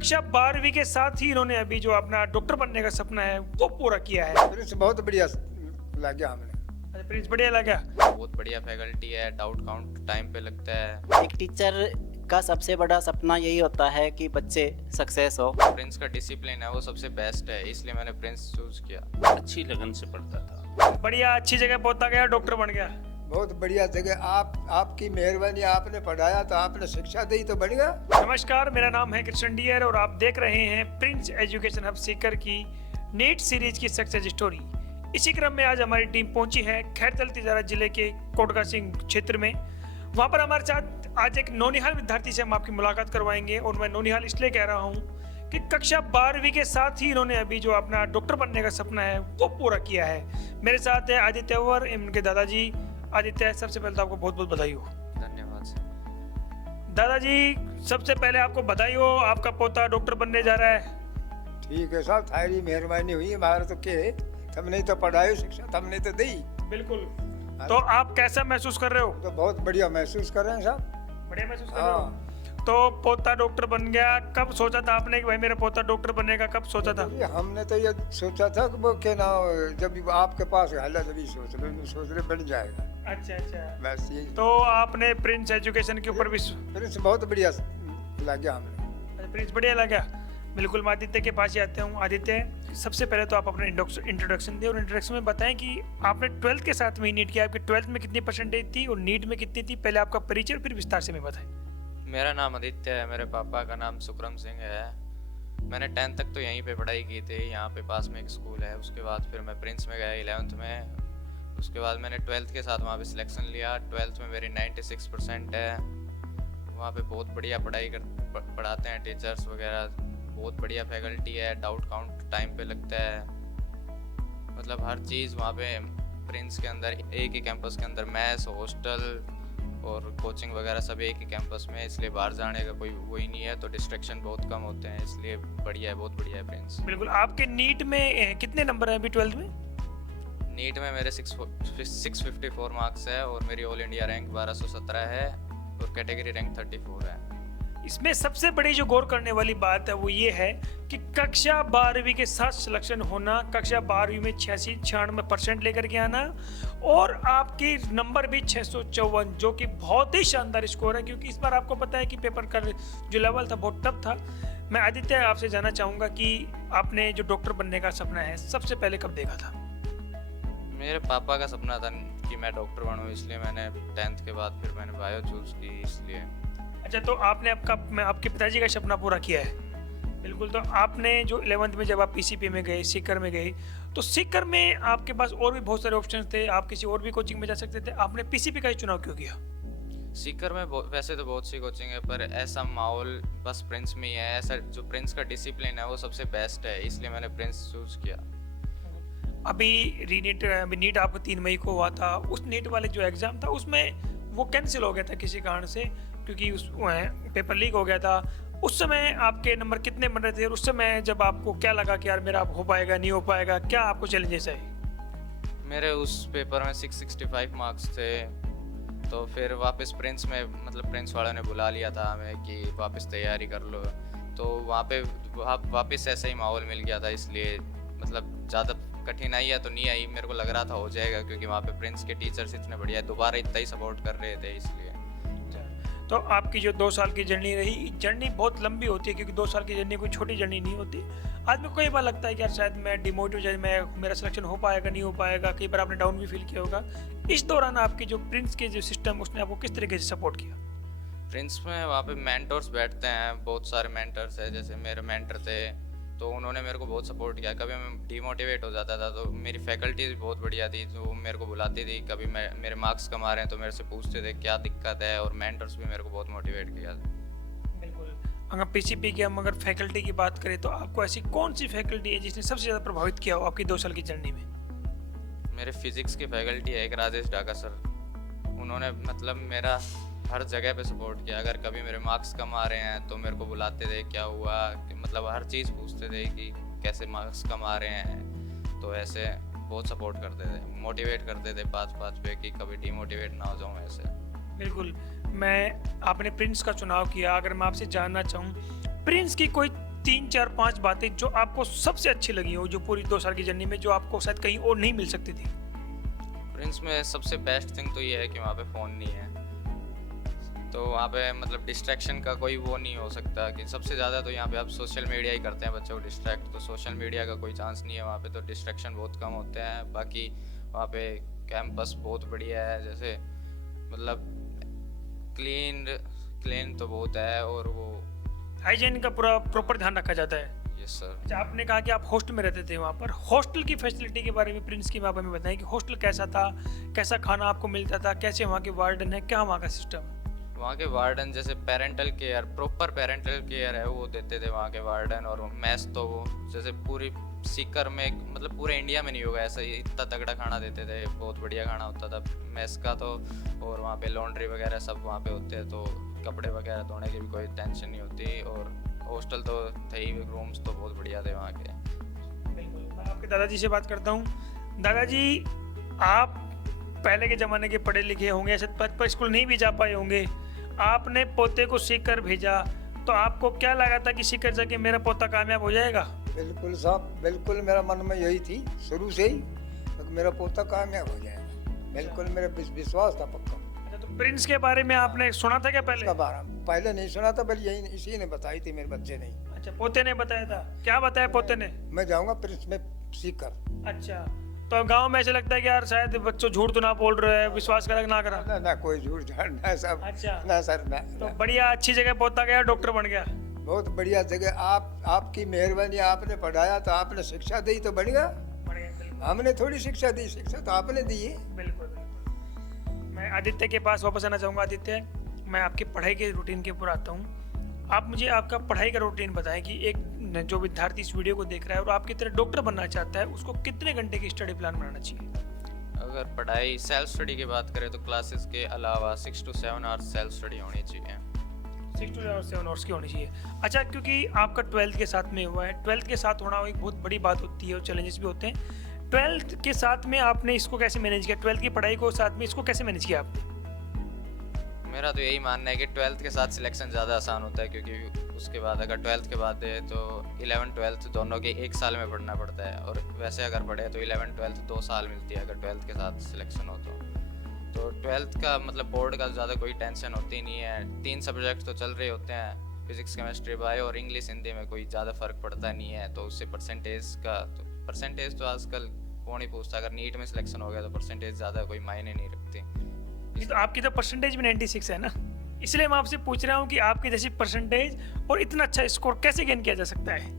कक्षा 12वीं के साथ ही इन्होंने अभी जो अपना डॉक्टर बनने का सपना है वो पूरा किया है। प्रिंस बहुत बढ़िया लग गया हमें। अच्छा, प्रिंस बढ़िया लगा। बहुत बढ़िया फैकल्टी है, डाउट काउंट टाइम पे लगता है। एक टीचर का सबसे बड़ा सपना यही होता है कि बच्चे सक्सेस हो। प्रिंस का डिसिप्लिन है वो सबसे बेस्ट है, इसलिए मैंने प्रिंस चूज किया। अच्छी लगन से पढ़ता था। बढ़िया, अच्छी जगह पहुंचा गया, डॉक्टर बन गया। बहुत बढ़िया जगह। आपकी मेहरबानी, आपने पढ़ाया तो आपने शिक्षा दी तो बढ़ गया। नमस्कार, मेरा नाम है कृष्ण डियर और आप देख रहे हैं प्रिंस एजुकेशन हब सीकर की नीट सीरीज की सक्सेस स्टोरी। इसी क्रम में आज हमारी टीम पहुंची है खैरतल तिजारा जिले के कोटका सिंह क्षेत्र में। वहां पर हमारे साथ आज एक नौनिहाल विद्यार्थी से हम आपकी मुलाकात करवाएंगे और मैं नौनिहाल इसलिए कह रहा हूं कि कक्षा 12वीं के साथ ही इन्होंने अभी जो अपना डॉक्टर बनने का सपना है वो पूरा किया है। मेरे साथ है आदित्य और इनके दादाजी। आदित्य, सबसे पहले तो आपको बहुत बहुत बधाई हो। धन्यवाद सर। दादाजी, सबसे पहले आपको बधाई हो, आपका पोता डॉक्टर बनने जा रहा है। ठीक है साहब, थारी मेहरबानी हुई। हमारा तो के तुमने तो पढ़ाई शिक्षा तुमने तो दी। बिल्कुल। तो आप कैसा महसूस कर रहे हो? तो बहुत बढ़िया महसूस कर रहे हैं साहब। बढ़िया महसूस कर रहे हो? तो पोता डॉक्टर बन गया, कब सोचा था आपने कि भाई मेरा पोता डॉक्टर बनेगा? कब सोचा था? हमने तो ये सोचा था कि वो क्या ना, जब आपके पास हालत अभी सोच रहे बन जाएगा। अच्छा अच्छा, बस यही। तो आपने प्रिंस एजुकेशन के ऊपर भी प्रिंस बहुत बढ़िया लग गया हमें। प्रिंस बढ़िया लगा। बिल्कुल, मैं आदित्य के पास ही आते हूँ। आदित्य, सबसे पहले तो आप अपना इंट्रोडक्शन दें और इंट्रोडक्शन में बताएं कि आपने 12th के साथ में नीट किया, आपकी 12th में कितनी परसेंटेज थी और नीट में कितनी थी? पहले आपका परिचय फिर विस्तार से मैं बताएं। मेरा नाम आदित्य है, मेरे पापा का नाम सुक्रम सिंह है। मैंने 10th तक तो यहीं पे पढ़ाई की थी, यहाँ पे पास में एक स्कूल है। उसके बाद फिर मैं प्रिंस में गया 11th में। उसके बाद मैंने 12th के साथ वहाँ पे सिलेक्शन लिया। 12th में मेरी 96% है। वहाँ पे बहुत बढ़िया पढ़ाते हैं टीचर्स वगैरह, बहुत बढ़िया फैकल्टी है, डाउट काउंट टाइम पे लगता है। मतलब हर चीज़ वहाँ पे प्रिंस के अंदर, एक ही कैंपस के अंदर मैथ्स, हॉस्टल और कोचिंग वगैरह सब एक ही कैंपस में, इसलिए बाहर जाने का कोई वही नहीं है, तो डिस्ट्रैक्शन बहुत कम होते हैं, इसलिए बढ़िया है, बहुत बढ़िया है प्रिंस। बिल्कुल। आपके नीट में कितने नंबर हैं अभी 12th में? नीट में मेरे 654 मार्क्स है और मेरी ऑल इंडिया रैंक 1217 है और कैटेगरी रैंक 34 है। इसमें सबसे बड़ी जो गौर करने वाली बात है वो ये है कि कक्षा 12वीं के साथ सिलेक्शन होना, कक्षा 12वीं में 86-96% लेकर के आना और आपकी नंबर भी 654, जो कि बहुत ही शानदार स्कोर है, क्योंकि इस बार आपको पता है कि पेपर का जो लेवल था बहुत टफ था। मैं आदित्य आपसे जानना चाहूँगा कि आपने जो डॉक्टर बनने का सपना है सबसे पहले कब देखा था? मेरे पापा का सपना था कि मैं डॉक्टर बनूं, इसलिए मैंने 10th के बाद फिर मैंने बायो चूज़ की, इसलिए। अच्छा, तो आपने आपके पिताजी का सपना पूरा किया है। बिल्कुल। तो आपने जो 11th में जब आप पीसीपी में गए, सीकर में गए, तो सीकर में आपके पास और भी बहुत सारे ऑप्शन थे, आप किसी और भी कोचिंग में जा सकते थे, आपने पीसीपी का ही चुनाव क्यों किया? सीकर में वैसे तो बहुत सी कोचिंग है, पर ऐसा माहौल बस प्रिंस में ही है। ऐसा जो प्रिंस का डिसिप्लिन है वो सबसे बेस्ट है, इसलिए मैंने प्रिंस चूज़ किया। अभी नीट आपको 3 मई को हुआ था। उस नीट वाले जो एग्ज़ाम था उसमें वो कैंसिल हो गया था किसी कारण से, क्योंकि उस पेपर लीक हो गया था। उस समय आपके नंबर कितने बन रहे थे और उस समय जब आपको क्या लगा कि यार मेरा हो पाएगा नहीं हो पाएगा, क्या आपको चैलेंजेस है? मेरे उस पेपर में 665 मार्क्स थे, तो फिर वापस प्रिंस में, मतलब प्रिंस वालों ने बुला लिया था हमें कि वापस तैयारी कर लो, तो वहाँ पे वापस ऐसा ही माहौल मिल गया था, इसलिए मतलब ज़्यादा कठिनाई है तो नहीं आई। मेरे को लग रहा था हो जाएगा, क्योंकि वहाँ पे प्रिंस के टीचर्स इतने बढ़िया, दोबारा इतना ही सपोर्ट कर रहे थे, इसलिए। तो आपकी जो 2 साल की जर्नी रही, जर्नी बहुत लंबी होती है, क्योंकि 2 साल की जर्नी कोई छोटी जर्नी नहीं होती। आदमी को कई बार लगता है कि यार शायद मैं डिमोटिव हो जाए, मेरा सिलेक्शन हो पाएगा नहीं हो पाएगा, कई बार आपने डाउन भी फील किया होगा। इस दौरान आपकी जो प्रिंस के जो सिस्टम, उसने आपको किस तरीके से सपोर्ट किया? प्रिंस में वहाँ पे मेंटर्स बैठते हैं, बहुत सारे मेंटर्स हैं, जैसे मेरे मेंटर थे, तो उन्होंने मेरे को बहुत सपोर्ट किया। कभी मैं डिमोटिवेट हो जाता था तो मेरी फैकल्टीज बहुत बढ़िया थी, जो मेरे को बुलाती थी। कभी मेरे मार्क्स कम आ रहे हैं तो मेरे से पूछते थे क्या दिक्कत है, और मेंटर्स भी मेरे को बहुत मोटिवेट किया। बिल्कुल। अगर पीसीपी की हम अगर फैकल्टी की बात करें तो आपको ऐसी कौन सी फैकल्टी है जिसने सबसे ज़्यादा प्रभावित किया हो आपकी 2 साल की जर्नी में? मेरे फिजिक्स की फैकल्टी है एक, राजेश डाका सर। उन्होंने मतलब मेरा हर जगह पे सपोर्ट किया। अगर कभी मेरे मार्क्स कम आ रहे हैं तो मेरे को बुलाते थे, क्या हुआ, मतलब हर चीज़ पूछते थे कि कैसे मार्क्स कम आ रहे हैं, तो ऐसे बहुत सपोर्ट करते थे, मोटिवेट करते थे बात पे कि कभी डिमोटिवेट ना हो जाऊँ ऐसे। बिल्कुल। आपने प्रिंस का चुनाव किया, अगर मैं आपसे जानना चाहूँ, प्रिंस की कोई 3, 4, 5 बातें जो आपको सबसे अच्छी लगी हो, जो पूरी 2 साल की जर्नी में, जो आपको शायद कहीं और नहीं मिल सकती थी? प्रिंस में सबसे बेस्ट थिंग तो ये है कि वहाँ पे फ़ोन नहीं है, तो वहाँ पे मतलब डिस्ट्रैक्शन का कोई वो नहीं हो सकता कि सबसे ज़्यादा तो यहाँ पे आप सोशल मीडिया ही करते हैं बच्चों को डिस्ट्रैक्ट, तो सोशल मीडिया का कोई चांस नहीं है वहाँ पे, तो डिस्ट्रैक्शन बहुत कम होते हैं। बाकी वहाँ पे कैंपस बहुत बढ़िया है, जैसे मतलब क्लीन तो बहुत है, और वो हाइजीन का पूरा प्रॉपर ध्यान रखा जाता है। Yes sir. अच्छा, आपने कहा कि आप हॉस्टल में रहते थे, वहाँ पर हॉस्टल की फैसिलिटी के बारे में प्रिंस की आप हमें बताएं कि हॉस्टल कैसा था, कैसा खाना आपको मिलता था, कैसे वहाँ के वार्डन है, क्या वहाँ का सिस्टम? वहाँ के वार्डन जैसे parental care, proper parental care है वो देते थे वहाँ के वार्डन, और मैस तो वो जैसे पूरी सीकर में मतलब पूरे इंडिया में नहीं होगा ऐसा, इतना तगड़ा खाना देते थे, बहुत बढ़िया खाना होता था मैस का तो। और वहाँ पे लॉन्ड्री वगैरह सब वहाँ पे होते हैं, तो कपड़े वगैरह धोने की भी कोई टेंशन नहीं होती। और हॉस्टल तो थे ही, रूम्स तो बहुत बढ़िया थे वहाँ के। बिल्कुल। मैं आपके दादाजी से बात करता हूँ। दादाजी, आप पहले के ज़माने के पढ़े लिखे होंगे, ऐसे पर स्कूल नहीं भी जा पाए होंगे, आपने पोते को सीकर भेजा, तो आपको क्या लगा था कि सीकर जाके मेरा पोता कामयाब हो जाएगा? बिल्कुल साहब, बिल्कुल मेरा मन में यही थी शुरू से ही कि मेरा पोता कामयाब हो जाएगा, बिल्कुल मेरा विश्वास था पक्का। अच्छा, तो प्रिंस के बारे में आपने सुना था क्या पहले? इसका बारे में पहले नहीं सुना था, बल्कि यही इसी ने बताई थी, मेरे बच्चे ने। अच्छा, पोते ने बताया था? क्या बताया पोते ने? मैं जाऊंगा प्रिंस में सीकर। अच्छा, तो गांव में ऐसे लगता है कि यार शायद बच्चों झूठ तो ना बोल रहे हैं, विश्वास कर ना करा। ना ना कोई झूठ झाड़ ना सब। अच्छा। ना सर ना, तो ना। बढ़िया अच्छी जगह पोता गया, डॉक्टर बन गया। बहुत बढ़िया जगह, आपकी मेहरबानी, आपने पढ़ाया तो आपने शिक्षा दी तो बढ़िया। बढ़िया, बिल्कुल हमने थोड़ी शिक्षा दी, शिक्षा तो आपने दी है। बिल्कुल बिल्कुल। मैं आदित्य के पास वापस आना चाहूँगा। आदित्य, मैं आपकी पढ़ाई के रूटीन के ऊपर आता हूँ। आप मुझे आपका पढ़ाई का रूटीन बताएं कि एक जो विद्यार्थी इस वीडियो को देख रहा है और आपकी तरह डॉक्टर बनना चाहता है, उसको कितने घंटे की स्टडी प्लान बनाना चाहिए? अगर पढ़ाई सेल्फ स्टडी की बात करें तो क्लासेस के अलावा 6 to 7 आवर्स सेल्फ स्टडी होनी चाहिए। 6 to 7 आवर्स की होनी चाहिए। अच्छा, क्योंकि आपका 12th के साथ में हुआ है, 12th के साथ होना एक बहुत बड़ी बात होती है और चैलेंजेस भी होते हैं। 12th के साथ में आपने इसको कैसे मैनेज किया? 12th की पढ़ाई को साथ में इसको कैसे मैनेज किया आपने? मेरा तो यही मानना है कि 12th के साथ सिलेक्शन ज़्यादा आसान होता है, क्योंकि उसके बाद अगर 12th के बाद है तो 11 12th दोनों के एक साल में पढ़ना पड़ता है, और वैसे अगर पढ़े तो 11 12th 2 साल मिलती है अगर 12th के साथ सिलेक्शन हो तो 12th का मतलब बोर्ड का ज़्यादा कोई टेंशन होती नहीं है। 3 सब्जेक्ट तो चल रहे होते हैं, फिजिक्स केमिस्ट्री बायो और इंग्लिश हिंदी में कोई ज़्यादा फ़र्क पड़ता नहीं है। तो उससे परसेंटेज तो आजकल कौन ही पूछता, अगर नीट में सिलेक्शन हो गया तो परसेंटेज ज़्यादा कोई मायने नहीं रखती। ये तो आपकी तो परसेंटेज भी 96 है ना, इसलिए मैं आपसे पूछ रहा हूँ कि आपकी जैसी परसेंटेज और इतना अच्छा स्कोर कैसे गेन किया जा सकता है?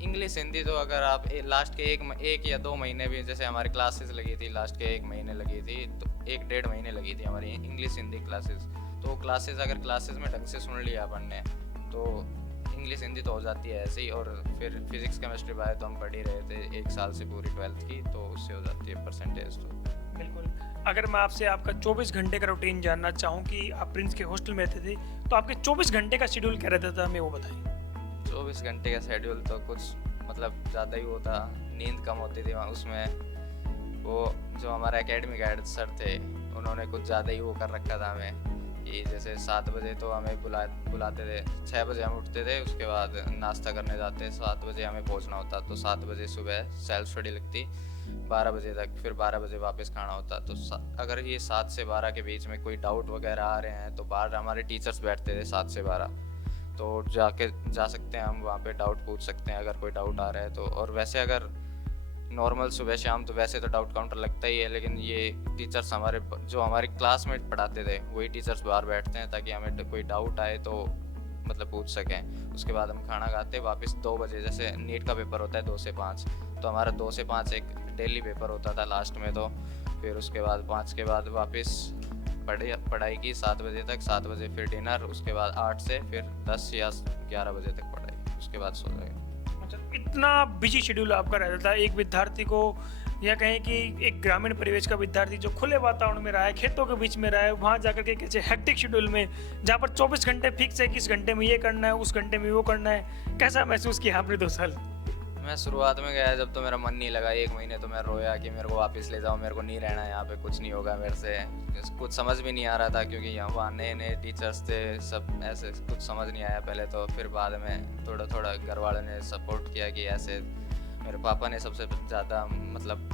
इंग्लिश हिंदी तो अगर आप लास्ट के एक या 2 महीने भी, जैसे हमारी क्लासेस लगी थी लास्ट के 1 महीने लगी थी, तो 1-1.5 महीने लगी थी हमारी इंग्लिश हिंदी क्लासेस, तो क्लासेस में ढंग से सुन लिया अपन ने तो इंग्लिश हिंदी तो हो जाती है ऐसे ही। और फिर फिजिक्स केमिस्ट्री बायो तो हम पढ़ ही रहे थे 1 साल से पूरी 12th की, तो उससे हो जाती है परसेंटेज। तो बिल्कुल। अगर मैं आपसे आपका 24 घंटे का रूटीन जानना चाहूँ कि आप प्रिंस के हॉस्टल में रहते थे, तो आपके 24 घंटे का शेड्यूल क्या रहता था, हमें वो बताइए। 24 घंटे का शेड्यूल तो कुछ मतलब ज़्यादा ही होता, नींद कम होती थी वहाँ उसमें। वो जो हमारे एकेडमिक गाइड सर थे उन्होंने कुछ ज़्यादा ही वो कर रखा था हमें कि जैसे 7 बजे तो हमें बुलाते थे, 6 बजे हम उठते थे, उसके बाद नाश्ता करने जाते, 7 बजे हमें पहुँचना होता, तो 7 बजे सुबह सेल्फ स्टडी लगती 12 बजे तक, फिर 12 बजे वापस खाना होता। तो अगर ये 7 से 12 के बीच में कोई डाउट वगैरह आ रहे हैं तो बाहर हमारे टीचर्स बैठते थे 7 से 12, तो जा सकते हैं हम वहाँ पे डाउट पूछ सकते हैं अगर कोई डाउट आ रहा है तो। और वैसे अगर नॉर्मल सुबह शाम तो वैसे तो डाउट काउंटर लगता ही है, लेकिन ये टीचर्स हमारे जो हमारी क्लास में पढ़ाते थे वही टीचर्स बाहर बैठते हैं ताकि हमें कोई डाउट आए तो मतलब पूछ सकें। उसके बाद हम खाना खाते वापस 2 बजे, जैसे नीट का पेपर होता है 2 से 5, तो हमारा 2 से 5 एक डेली पेपर होता था लास्ट में। तो फिर उसके बाद 5 के बाद वापस पढ़ाई की 7 बजे तक, 7 बजे फिर डिनर, उसके बाद 8 से फिर 10 या 11 बजे तक पढ़ाई, उसके बाद सो जाए। अच्छा, इतना बिजी शेड्यूल आपका रहता था एक विद्यार्थी को, या कहें कि एक ग्रामीण परिवेश का विद्यार्थी जो खुले वातावरण में रहा है, खेतों के बीच में रहा है, वहाँ जाकर के कैसे हेक्टिक शेड्यूल में जहाँ पर 24 घंटे फिक्स है कि इस घंटे में ये करना है, उस घंटे में वो करना है, कैसा महसूस किया आपने 2 साल? मैं शुरुआत में गया जब तो मेरा मन नहीं लगा, 1 महीने तो मैं रोया कि मेरे को वापस ले जाओ, मेरे को नहीं रहना यहाँ पे, कुछ नहीं होगा मेरे से। कुछ समझ भी नहीं आ रहा था क्योंकि यहाँ वहाँ नए नए टीचर्स थे, सब ऐसे कुछ समझ नहीं आया पहले तो। फिर बाद में थोड़ा थोड़ा घर वालों ने सपोर्ट किया कि ऐसे, मेरे पापा ने सबसे ज़्यादा मतलब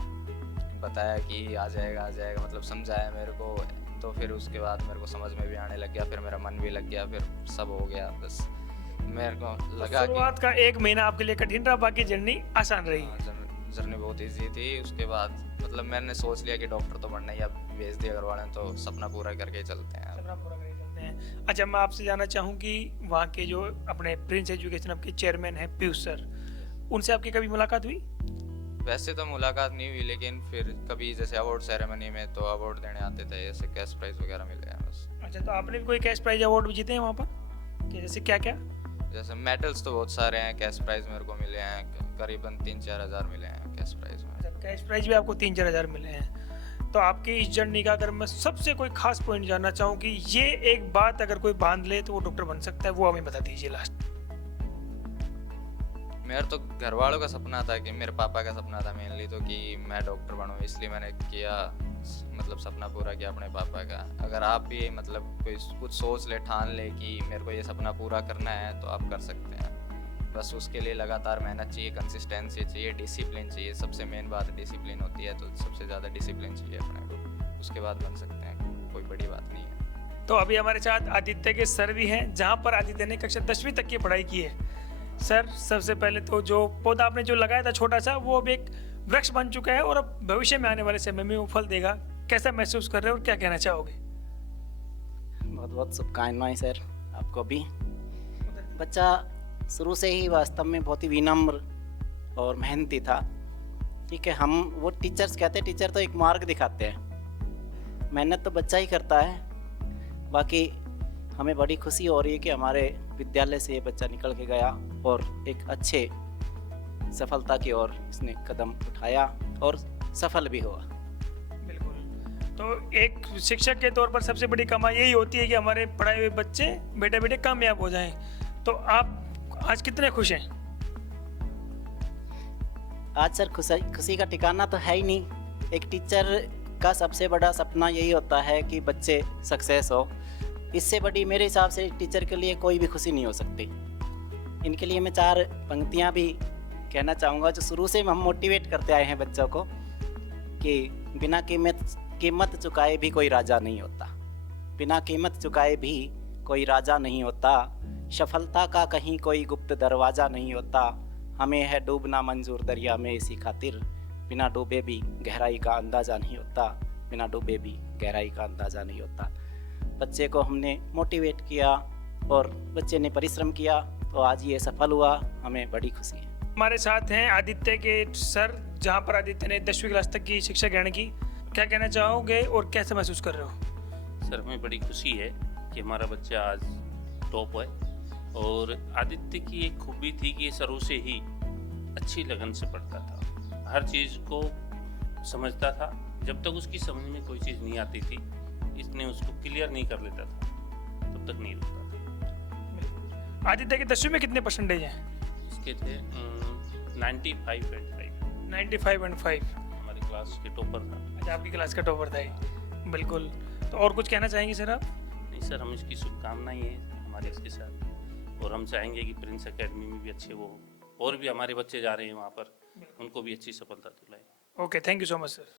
बताया कि आ जाएगा मतलब समझाया मेरे को। तो फिर उसके बाद मेरे को समझ में भी आने लग गया, फिर मेरा मन भी लग गया, फिर सब हो गया। बस मेरे को लगा कि शुरुआत का 1 महीना आपके लिए कठिन रहा, बाकी जर्नी आसान रही। जर्नी बहुत इजी थी। उसके बाद मतलब मैंने सोच लिया कि डॉक्टर तो बनना ही, अब भेज दिया घर वाले ने, तो सपना पूरा करके ही चलते हैं। सपना पूरा करके चलते हैं। अच्छा, मैं आपसे जानना चाहूँ कि वहाँ के जो अपने प्रिंस एजुकेशन हब के चेयरमैन हैं पीयूष सर, उनसे आपकी कभी मुलाकात हुई? वैसे तो मुलाकात नहीं हुई, लेकिन फिर कभी जैसे अवार्ड सेरेमनी में तो अवार्ड देने आते थे, जैसे कैश प्राइज वगैरह मिले हैं बस। अच्छा, तो आपने भी कोई कैश प्राइज अवार्ड भी जीते हैं वहाँ पर? कि जैसे क्या क्या? जैसे मेडल्स तो बहुत सारे हैं, कैश प्राइज मेरे को मिले हैं करीबन 3-4 हज़ार मिले हैं कैश प्राइज में। अच्छा, कैश प्राइज भी आपको 3-4 हज़ार मिले हैं। तो आपकी इस जर्नी का अगर मैं सबसे कोई खास पॉइंट जानना चाहूँ कि ये एक बात अगर कोई बांध ले तो वो डॉक्टर बन सकता है, वो हमें बता दीजिए लास्ट। मेरा तो घर वालों का सपना था, कि मेरे पापा का सपना था मेनली तो, कि मैं डॉक्टर बनूं, इसलिए मैंने किया, मतलब सपना पूरा किया अपने पापा का। अगर आप भी मतलब कोई कुछ सोच ले, ठान ले कि मेरे को ये सपना पूरा करना है, तो आप कर सकते हैं। बस उसके लिए लगातार मेहनत चाहिए, कंसिस्टेंसी चाहिए, डिसिप्लिन चाहिए। सबसे मेन बात डिसिप्लिन होती है, तो सबसे ज़्यादा डिसिप्लिन चाहिए अपने को, उसके बाद बन सकते हैं, कोई बड़ी बात नहीं है। तो अभी हमारे साथ आदित्य के सर भी हैं, जहाँ पर आदित्य ने कक्षा 10वीं तक की पढ़ाई की है। सर, सबसे पहले तो जो पौधा आपने जो लगाया था छोटा सा, वो अब एक वृक्ष बन चुका है और अब भविष्य में आने वाले समय में वो फल देगा। कैसा महसूस कर रहे हो और क्या कहना चाहोगे? बहुत बहुत शुभकामनाएं सर आपको भी। बच्चा शुरू से ही वास्तव में बहुत ही विनम्र और मेहनती था। ठीक है, हम वो टीचर्स कहते हैं, टीचर तो एक मार्ग दिखाते हैं, मेहनत तो बच्चा ही करता है। बाकी हमें बड़ी खुशी हो रही है कि हमारे विद्यालय से ये बच्चा निकल के गया और एक अच्छे सफलता की ओर इसने कदम उठाया और सफल भी हुआ। बिल्कुल। तो एक शिक्षक के तौर पर सबसे बड़ी कमाई यही होती है कि हमारे पढ़ाए हुए बच्चे बेटे बेटे कामयाब हो जाएं। तो आप आज कितने खुश हैं? आज सर खुशी का ठिकाना तो है ही नहीं। एक टीचर का सबसे बड़ा सपना यही होता है कि बच्चे सक्सेस हो। इससे बड़ी मेरे हिसाब से टीचर के लिए कोई भी खुशी नहीं हो सकती। इनके लिए मैं 4 पंक्तियां भी कहना चाहूँगा, जो शुरू से हम मोटिवेट करते आए हैं बच्चों को, कि बिना कीमत चुकाए भी कोई राजा नहीं होता, बिना कीमत चुकाए भी कोई राजा नहीं होता, सफलता का कहीं कोई गुप्त दरवाज़ा नहीं होता, हमें है डूबना मंजूर दरिया में इसी खातिर, बिना डूबे भी गहराई का अंदाज़ा नहीं होता, बिना डूबे भी गहराई का अंदाज़ा नहीं होता। बच्चे को हमने मोटिवेट किया और बच्चे ने परिश्रम किया, तो आज ये सफल हुआ, हमें बड़ी खुशी है। हमारे साथ हैं आदित्य के सर, जहाँ पर आदित्य ने 10वीं क्लास तक की शिक्षा ग्रहण की। क्या कहना चाहोगे और कैसे महसूस कर रहे हो? सर, हमें बड़ी खुशी है कि हमारा बच्चा आज टॉप है। और आदित्य की एक खूबी थी कि ये शुरू से ही अच्छी लगन से पढ़ता था, हर चीज़ को समझता था। जब तक उसकी समझ में कोई चीज़ नहीं आती थी, इसने उसको क्लियर नहीं कर लेता था, तब तक नहीं रुकता था। आदित्य के 10वीं में कितने परसेंटेज हैं? इसके थे 95.5। 95.5। हमारी क्लास के टॉपर था। अच्छा, आपकी क्लास का टॉपर था ये। बिल्कुल। तो और कुछ कहना चाहेंगे सर आप? नहीं सर, हम इसकी शुभकामनाएं हैं हमारे इसके साथ, और हम चाहेंगे कि प्रिंस एकेडमी में भी अच्छे वो हो, और भी हमारे बच्चे जा रहे हैं वहाँ पर, उनको भी अच्छी सफलता दिलाएं। Okay, thank you so much sir.